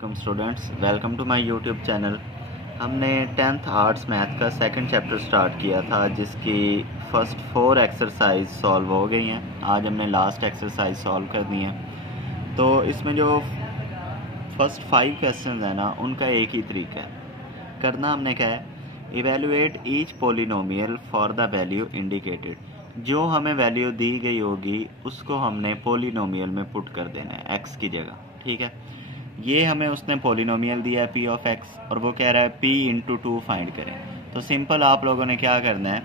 Welcome students, welcome to my YouTube channel. हमने 10th arts math का second chapter start किया था, जिसकी फ़र्स्ट 4 एक्सरसाइज सॉल्व हो गई हैं। आज हमने लास्ट एक्सरसाइज सॉल्व करनी है। तो इसमें जो फर्स्ट 5 क्वेश्चन है ना, उनका एक ही तरीका है करना। हमने क्या है, evaluate each polynomial for the value indicated. जो हमें वैल्यू दी गई होगी उसको हमने पोलिनोमियल में पुट कर देना है एक्स की जगह। ठीक है, ये हमें उसने पोलिनोमियल दिया है पी ऑफ एक्स, और वो कह रहा है पी इंटू टू फाइंड करें। तो सिंपल आप लोगों ने क्या करना है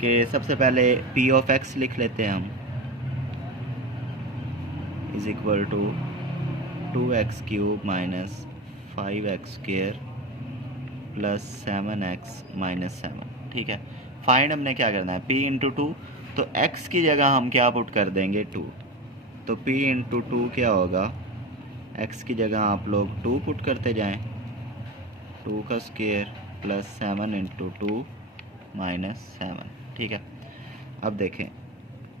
कि सबसे पहले पी ऑफ एक्स लिख लेते हैं हम, is equal to 2x³ minus 5x² plus 7x minus 7। ठीक है, फाइंड हमने क्या करना है, p इंटू टू। तो x की जगह हम क्या पुट कर देंगे, 2। तो p इंटू टू क्या होगा, x की जगह आप लोग 2 पुट करते जाएं, 2 का square plus 7 into two minus 7। ठीक है, अब देखें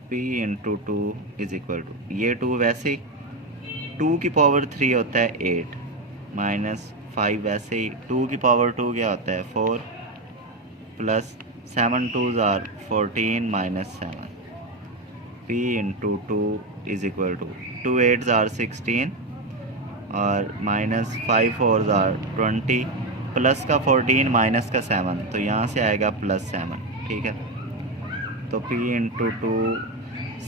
p into two is equal to, ये 2 वैसे ही 2 की पावर 3 होता है 8 माइनस 5, वैसे ही 2 की पावर 2 क्या होता है 4 plus 7 2s are 14 minus 7। p into two is equal to 2 8s are 16 और माइनस 5 4s आर 20 प्लस का 14 माइनस का 7, तो यहाँ से आएगा प्लस 7। ठीक है, तो p इंटू टू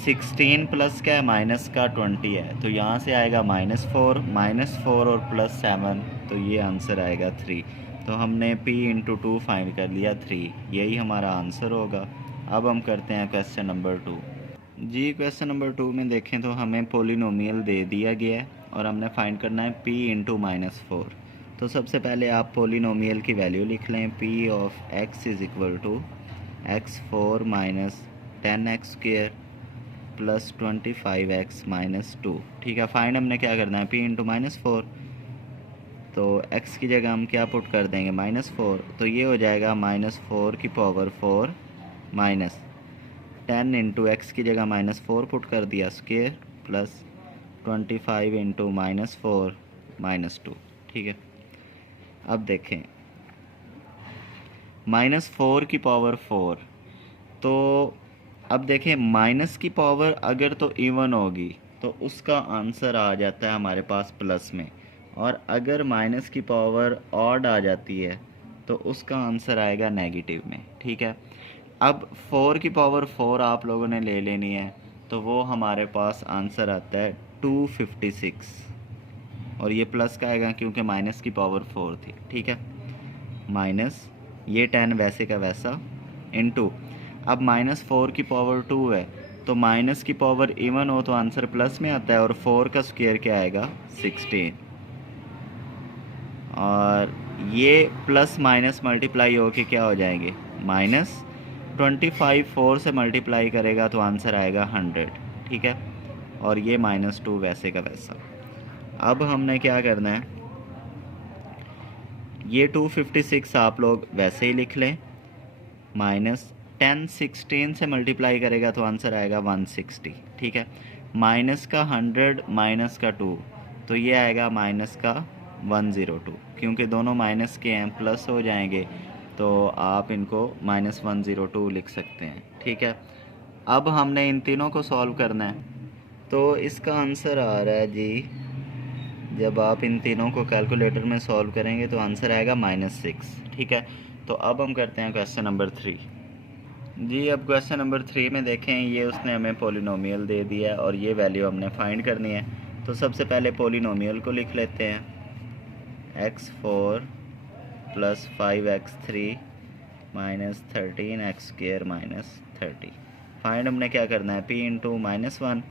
16 प्लस क्या है, माइनस का 20 है, तो यहाँ से आएगा -4 और प्लस 7, तो ये आंसर आएगा 3। तो हमने p इंटू टू फाइंड कर लिया 3, यही हमारा आंसर होगा। अब हम करते हैं क्वेश्चन नंबर 2। जी, क्वेश्चन नंबर 2 में देखें तो हमें पोलिनोमियल दे दिया गया है और हमने फाइंड करना है p इंटू -4। तो सबसे पहले आप पोलिनोमियल की वैल्यू लिख लें, p of x is equal to x4 minus 10x² plus 25x minus 2। ठीक है, फाइंड हमने क्या करना है, p इंटू -4। तो x की जगह हम क्या पुट कर देंगे, -4। तो ये हो जाएगा -4 की पावर 4 माइनस 10 इंटू एक्स की जगह -4 पुट कर दिया स्क्वेयर प्लस 25 इंटू -4 माइनस 2। ठीक है, अब देखें -4 की पावर 4, तो अब देखें माइनस की पावर अगर तो इवन होगी तो उसका आंसर आ जाता है हमारे पास प्लस में, और अगर माइनस की पावर ऑड आ जाती है तो उसका आंसर आएगा नेगेटिव में। ठीक है, अब 4 की पावर 4 आप लोगों ने ले लेनी है, तो वो हमारे पास आंसर आता है 256, और ये प्लस का आएगा क्योंकि माइनस की पावर 4 थी। ठीक है, माइनस ये 10 वैसे का वैसा इनटू, अब -4 की पावर 2 है, तो माइनस की पावर इवन हो तो आंसर प्लस में आता है, और 4 का स्क्वायर क्या आएगा 16, और ये प्लस माइनस मल्टीप्लाई होके क्या हो जाएंगे -25 4 से मल्टीप्लाई करेगा तो आंसर आएगा 100। ठीक है, और ये -2 वैसे का वैसा। अब हमने क्या करना है, ये 256 आप लोग वैसे ही लिख लें, -10 16 से मल्टीप्लाई करेगा तो आंसर आएगा 160। ठीक है, माइनस का 100 माइनस का 2, तो ये आएगा माइनस का 102, क्योंकि दोनों माइनस के हैं प्लस हो जाएंगे, तो आप इनको -102 लिख सकते हैं। ठीक है, अब हमने इन तीनों को सॉल्व करना है, तो इसका आंसर आ रहा है जी, जब आप इन तीनों को कैलकुलेटर में सॉल्व करेंगे तो आंसर आएगा -6। ठीक है, तो अब हम करते हैं क्वेश्चन नंबर 3। जी, अब क्वेश्चन नंबर 3 में देखें, ये उसने हमें पोलिनोमियल दे दिया है और ये वैल्यू हमने फाइंड करनी है। तो सबसे पहले पोलिनोमियल को लिख लेते हैं, x4 plus 5x3 minus 13x² minus 30। Find हमने क्या करना है, p इंटू -1।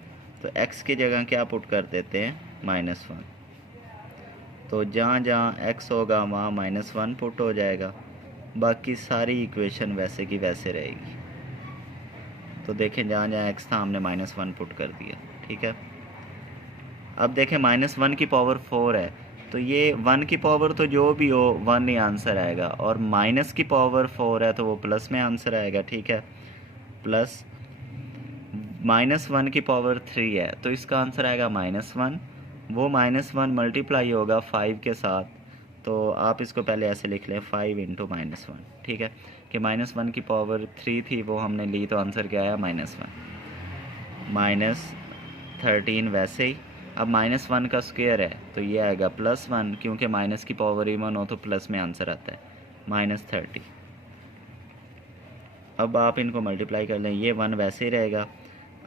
तो x की जगह क्या पुट कर देते हैं, -1। तो जहाँ जहाँ x होगा वहाँ -1 पुट हो जाएगा, बाकी सारी इक्वेशन वैसे की वैसे रहेगी। तो देखें जहाँ जहाँ x था हमने -1 पुट कर दिया। ठीक है, अब देखें -1 की पावर 4 है, तो ये 1 की पावर तो जो भी हो 1 ही आंसर आएगा, और माइनस की पावर 4 है तो वो प्लस में आंसर आएगा। ठीक है, प्लस -1 की पावर 3 है तो इसका आंसर आएगा -1 वो -1 मल्टीप्लाई होगा 5 के साथ, तो आप इसको पहले ऐसे लिख लें 5 इंटू -1, ठीक है, कि -1 की पावर 3 थी वो हमने ली, तो आंसर क्या आया -1 -13 वैसे ही। अब -1 का स्क्वायर है तो ये आएगा +1, क्योंकि माइनस की पावर इवन हो तो प्लस में आंसर आता है -30। अब आप इनको मल्टीप्लाई कर लें, ये 1 वैसे ही रहेगा।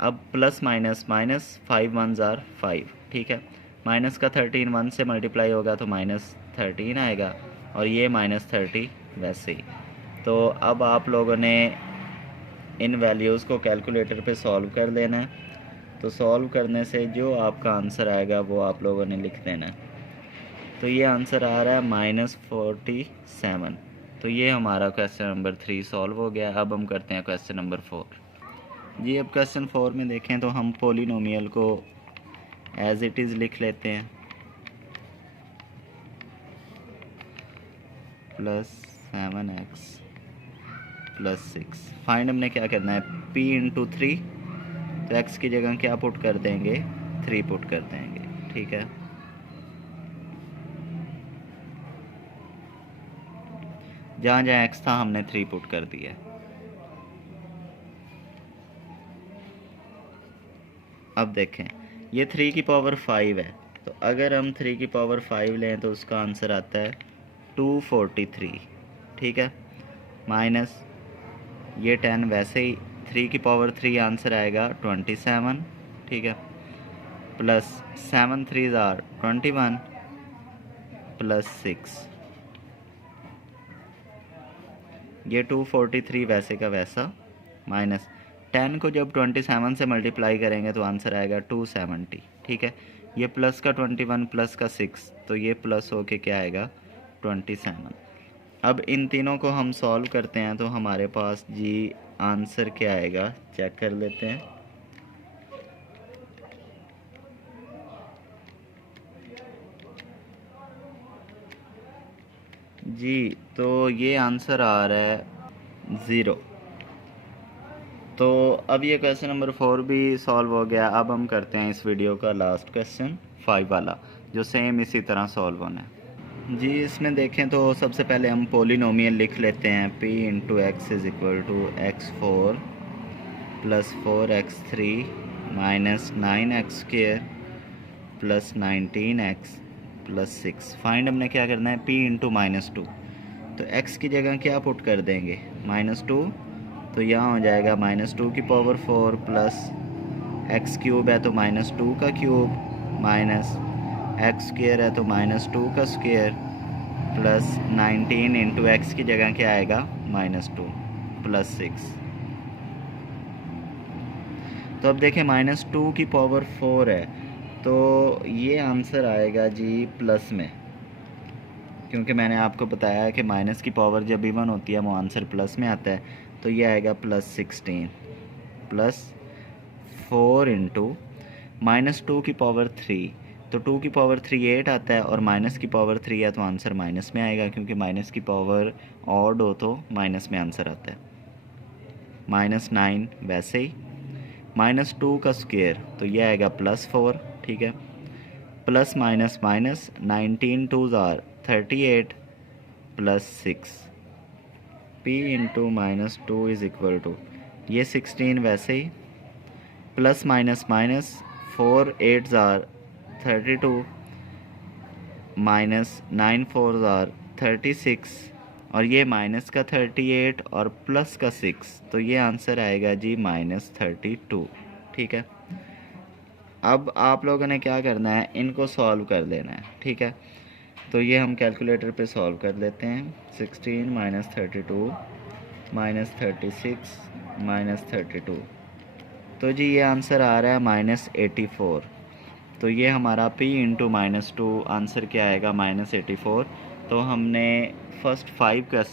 अब प्लस माइनस, -5 1s are 5, ठीक है, माइनस का 13 1 से मल्टीप्लाई होगा तो -13 आएगा, और ये -30 वैसे ही। तो अब आप लोगों ने इन वैल्यूज़ को कैलकुलेटर पे सॉल्व कर देना है। तो सॉल्व करने से जो आपका आंसर आएगा वो आप लोगों ने लिख देना है। तो ये आंसर आ रहा है -47। तो ये हमारा क्वेश्चन नंबर 3 सॉल्व हो गया। अब हम करते हैं क्वेश्चन नंबर 4। जी, अब क्वेश्चन 4 में देखें तो हम पोलिनोमियल को एज इट इज़ लिख लेते हैं, +7x + 6। फाइंड हमने क्या करना है, p इंटू 3, तो x की जगह क्या पुट कर देंगे, 3 पुट कर देंगे, ठीक है। जहाँ जहाँ x था हमने 3 पुट कर दिया। अब देखें, ये 3 की पावर 5 है, तो अगर हम 3 की पावर 5 लें तो उसका आंसर आता है 243, ठीक है, माइनस ये 10 वैसे ही, 3 की पावर 3 आंसर आएगा 27, ठीक है, प्लस 7 3s are 21 प्लस 6, ये 243 वैसे का वैसा, माइनस 10 को जब 27 से मल्टीप्लाई करेंगे तो आंसर आएगा 270, ठीक है, ये प्लस का 21 प्लस का 6, तो ये प्लस हो के क्या आएगा 27। अब इन तीनों को हम सॉल्व करते हैं तो हमारे पास जी आंसर क्या आएगा, चेक कर लेते हैं। जी, तो ये आंसर आ रहा है 0। तो अब ये क्वेश्चन नंबर 4 भी सॉल्व हो गया। अब हम करते हैं इस वीडियो का लास्ट क्वेश्चन 5 वाला, जो सेम इसी तरह सॉल्व होना है। जी, इसमें देखें तो सबसे पहले हम पोलिनोमियल लिख लेते हैं, p into x is equal to x4 plus 4x3 minus 9x² plus 19x plus 6। Find हमने क्या करना है, p इंटू -2, तो x की जगह क्या पुट कर देंगे, -2, तो यहाँ हो जाएगा -2 की पावर 4 प्लस x³ है तो -2 का क्यूब माइनस x² है तो -2 का स्क्वायर प्लस 19 इंटू एक्स की जगह क्या आएगा, -2 प्लस 6। तो अब देखें -2 की पावर 4 है, तो ये आंसर आएगा जी प्लस में, क्योंकि मैंने आपको बताया कि माइनस की पावर जब इवन होती है वो आंसर प्लस में आता है। तो ये आएगा +16 प्लस 4 इंटू -2 की पावर 3, तो 2 की पावर 3 8 आता है, और माइनस की पावर 3 है तो आंसर माइनस में आएगा, क्योंकि माइनस की पावर ऑड हो तो माइनस में आंसर आता है। -9 वैसे ही, -2 का स्क्वायर तो ये आएगा +4, ठीक है, plus minus minus 19 2s are 38 plus 6, p into -2 is equal to ये 16 वैसे ही, plus minus minus 4 8s are 32 minus 9 4s are 36, और ये माइनस का 38 और प्लस का 6, तो ये आंसर आएगा जी -32, ठीक है। अब आप लोगों ने क्या करना है, इनको सॉल्व कर लेना है, ठीक है। तो ये हम कैलकुलेटर पे सॉल्व कर लेते हैं, 16 - 32 - 36 - 32, तो जी ये आंसर आ रहा है -84। तो ये हमारा p इंटू -2 आंसर क्या आएगा, -84। तो हमने फर्स्ट 5 क्वेश्चन